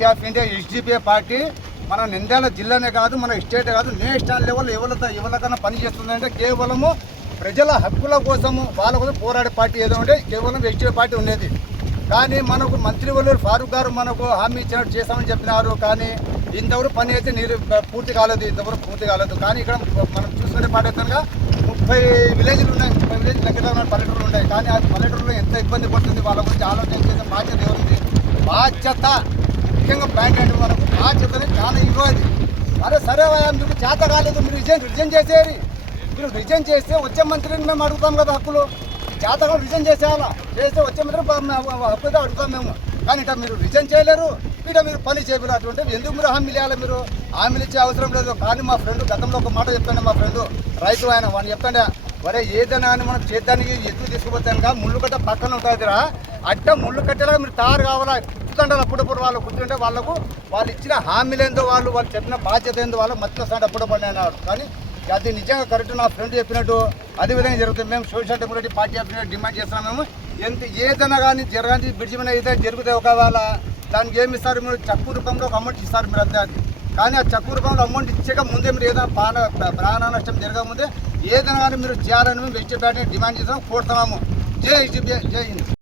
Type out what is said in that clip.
Party of India SDPI party మన నింద్యాల జిల్లానే కాదు మన స్టేట్ కాదు నేషనల్ లెవెల్ ఎవరితో ఎవరికన్నా పనిచేస్తుందంటే కేవలము ప్రజల హక్కుల కోసము వాళ్ళ కోసం పోరాడే పార్టీ ఏదో ఉంటే కేవలం ఎస్డిపిఐ పార్టీ ఉండేది. కానీ మనకు మంత్రి ఫారూక్ గారు మనకు హామీ ఇచ్చినట్టు చేస్తామని చెప్పినారు. కానీ ఇంతవరకు పని అయితే నీరు పూర్తి కాలేదు ఇంతవరకు పూర్తి కాలేదు. కానీ ఇక్కడ మనం చూసుకునే పాఠ్యంగా ముప్పై విలేజ్లు ఉన్నాయి ముప్పై విలేజ్ లెక్కగా పల్లెటూరులు ఉన్నాయి. కానీ ఆ పల్లెటూరులో ఎంత ఇబ్బంది పడుతుంది వాళ్ళ గురించి ఆలోచన చేసే బాధ్యత ఎవరుంది? బాధ్యత ముఖ్యంగా బ్యాంక్ అంటే మనకు చెప్పడానికి చాలా ఇవ్వ అది. అరే సరే భయ్యా, మీకు చేత కాలేదు మీరు రిజైన్ రిజైన్ చేసేది. మీరు రిజైన్ చేస్తే వచ్చే మంత్రిని మేము అడుగుతాం కదా హక్కులు. జాతకం రిజైన్ చేసేయాలా? చేస్తే వచ్చే మంత్రి హక్కు అడుగుతాం మేము. కానీ ఇట మీరు రిజైన్ చేయలేరు. ఇట మీరు పని చేయలేరు ఎందుకు మీరు హామీలు ఇవ్వాలి మీరు? హామీలు ఇచ్చే అవసరం లేదు. కానీ మా ఫ్రెండ్ గతంలో ఒక మాట చెప్తాను మా ఫ్రెండ్. రైతు ఆయన వాడిని చెప్తాడే వరే ఏదైనా అని మనం చేద్దానికి ఎత్తుకు తీసుకుపోతానుగా ముళ్ళు కట్ట పక్కన ఉంటుంది అట్ట ముళ్ళు కట్టేలాగా మీరు తయారు కావాలా? కూర్చుంటారు అప్పుడప్పుడు వాళ్ళు కూర్చుంటే వాళ్ళకు వాళ్ళు ఇచ్చిన హామీలు వాళ్ళు వాళ్ళు చెప్పిన బాధ్యత ఏందో వాళ్ళు మర్చిపోతాడు అప్పుడప్పుడు అన్నారు. కానీ అది నిజంగా కరెక్ట్ నా ఫ్రెండ్ చెప్పినట్టు అదే విధంగా జరుగుతుంది. మేము social democratic party of demand చేస్తున్నాం మేము. ఎంత ఏదైనా కానీ జరగని బ్రిడ్జి మీద అయితే జరిగితే ఒకవేళ దానికి ఏమి ఇస్తారు మీరు? చక్కు రూపంలో ఒక అమౌంట్ ఇస్తారు మీరు అంతే. కానీ ఆ చక్కు రూపంలో అమౌంట్ ఇచ్చాక ముందే మీరు ఏదైనా ప్రాణ ప్రాణ నష్టం జరగకముందే ఏదైనా కానీ మీరు చేయాలని మేము వెజిటేబుల్ డిమాండ్ చేస్తాం కోరుతున్నాము. జై జై జై హింద్.